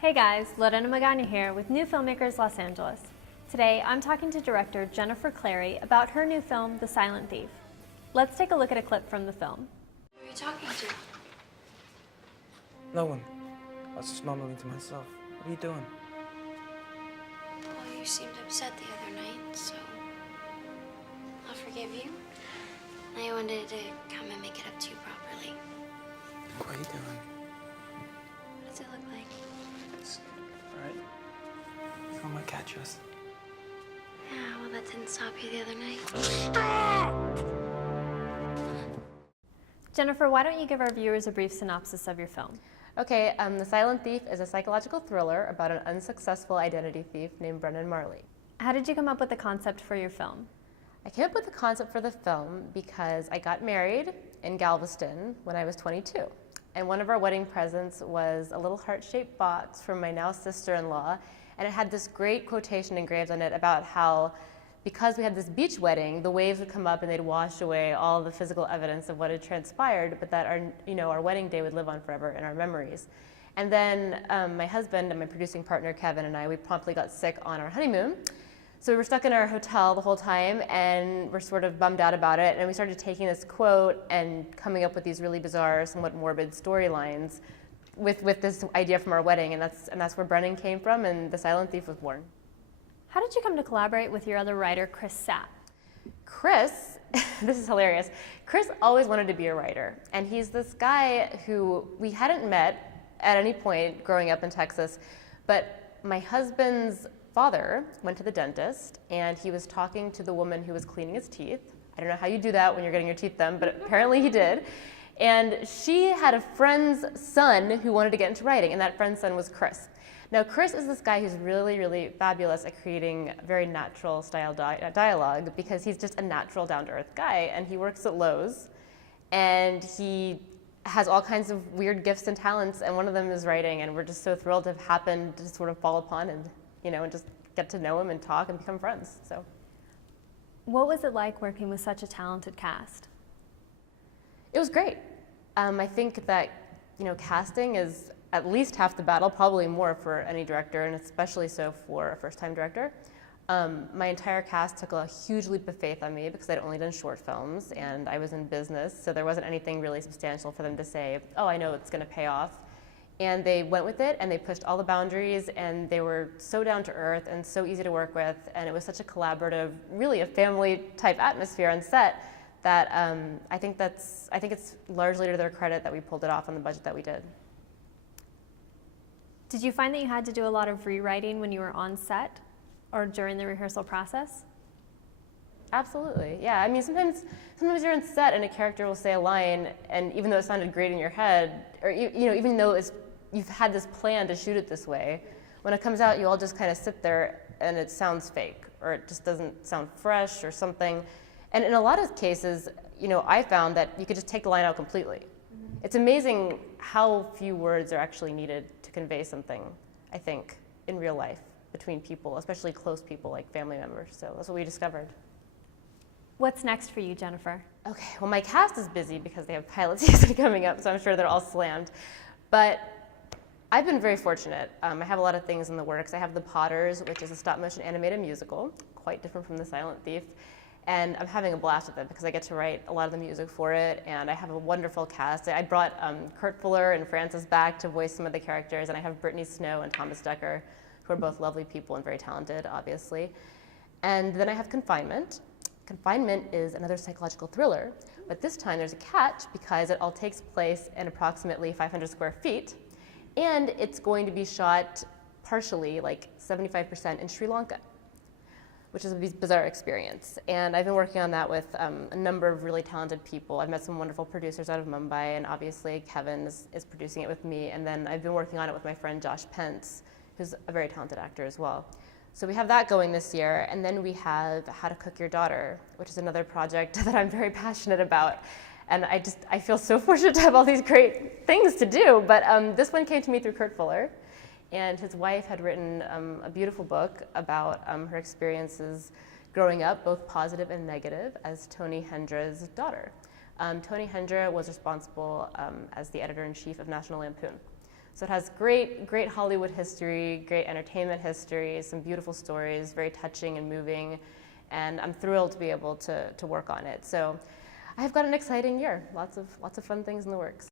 Hey guys, Lorena Magana here with New Filmmakers Los Angeles. Today I'm talking to director Jennifer Clery about her new film, The Silent Thief. Let's take a look at a clip from the film. Who are you talking to? No one. I was just mumbling to myself. What are you doing? Well, you seemed upset the other night, so I'll forgive you. I wanted to come and make it up to you properly. What are you doing? What does it look like? Alright. You want my cat dress? Yeah, well, that didn't stop you the other night. Jennifer, why don't you give our viewers a brief synopsis of your film? Okay, The Silent Thief is a psychological thriller about an unsuccessful identity thief named Brennan Marley. How did you come up with the concept for your film? I came up with the concept for the film because I got married in Galveston when I was 22. And one of our wedding presents was a little heart-shaped box from my now sister-in-law, and it had this great quotation engraved on it about how, because we had this beach wedding, the waves would come up and they'd wash away all the physical evidence of what had transpired, but that our wedding day would live on forever in our memories. And then my husband and my producing partner Kevin and I, we promptly got sick on our honeymoon. So we were stuck in our hotel the whole time and we're sort of bummed out about it, and we started taking this quote and coming up with these really bizarre, somewhat morbid storylines with this idea from our wedding, and that's where Brennan came from and The Silent Thief was born. How did you come to collaborate with your other writer, Chris Sapp? Chris, this is hilarious, Chris always wanted to be a writer, and he's this guy who we hadn't met at any point growing up in Texas, but my husband's father went to the dentist and he was talking to the woman who was cleaning his teeth. I don't know how you do that when you're getting your teeth done, but apparently he did. And she had a friend's son who wanted to get into writing, and that friend's son was Chris. Now Chris is this guy who's really, really fabulous at creating very natural style dialogue because he's just a natural, down-to-earth guy, and he works at Lowe's, and he has all kinds of weird gifts and talents, and one of them is writing, and we're just so thrilled to have happened to sort of fall upon and just get to know him and talk and become friends. So, what was it like working with such a talented cast? It was great. I think that casting is at least half the battle, probably more for any director, and especially so for a first-time director. My entire cast took a huge leap of faith on me because I'd only done short films and I was in business, so there wasn't anything really substantial for them to say, oh, I know it's going to pay off. And they went with it and they pushed all the boundaries, and they were so down to earth and so easy to work with, and it was such a collaborative, really a family type atmosphere on set that I think it's largely to their credit that we pulled it off on the budget that we did. Did you find that you had to do a lot of rewriting when you were on set or during the rehearsal process? Absolutely, yeah. I mean, sometimes you're on set and a character will say a line, and even though it sounded great in your head, or even though you've had this plan to shoot it this way, when it comes out, you all just kind of sit there and it sounds fake, or it just doesn't sound fresh or something. And in a lot of cases, I found that you could just take the line out completely. Mm-hmm. It's amazing how few words are actually needed to convey something, I think, in real life between people, especially close people like family members. So that's what we discovered. What's next for you, Jennifer? Okay, well, my cast is busy because they have pilot season coming up, so I'm sure they're all slammed. But I've been very fortunate. I have a lot of things in the works. I have The Potters, which is a stop-motion animated musical, quite different from The Silent Thief. And I'm having a blast with it because I get to write a lot of the music for it, and I have a wonderful cast. I brought Kurt Fuller and Francis back to voice some of the characters, and I have Brittany Snow and Thomas Decker, who are both lovely people and very talented, obviously. And then I have Confinement. Confinement is another psychological thriller, but this time there's a catch because it all takes place in approximately 500 square feet, and it's going to be shot partially, like 75% in Sri Lanka, which is a bizarre experience. And I've been working on that with a number of really talented people. I've met some wonderful producers out of Mumbai, and obviously Kevin is producing it with me, and then I've been working on it with my friend Josh Pence, who's a very talented actor as well. So we have that going this year, and then we have How to Cook Your Daughter, which is another project that I'm very passionate about. And I feel so fortunate to have all these great things to do, but this one came to me through Kurt Fuller, and his wife had written a beautiful book about her experiences growing up, both positive and negative, as Tony Hendra's daughter. Tony Hendra was responsible as the editor-in-chief of National Lampoon. So it has great Hollywood history, great entertainment history, some beautiful stories, very touching and moving, and I'm thrilled to be able to work on it. So I've got an exciting year, lots of fun things in the works.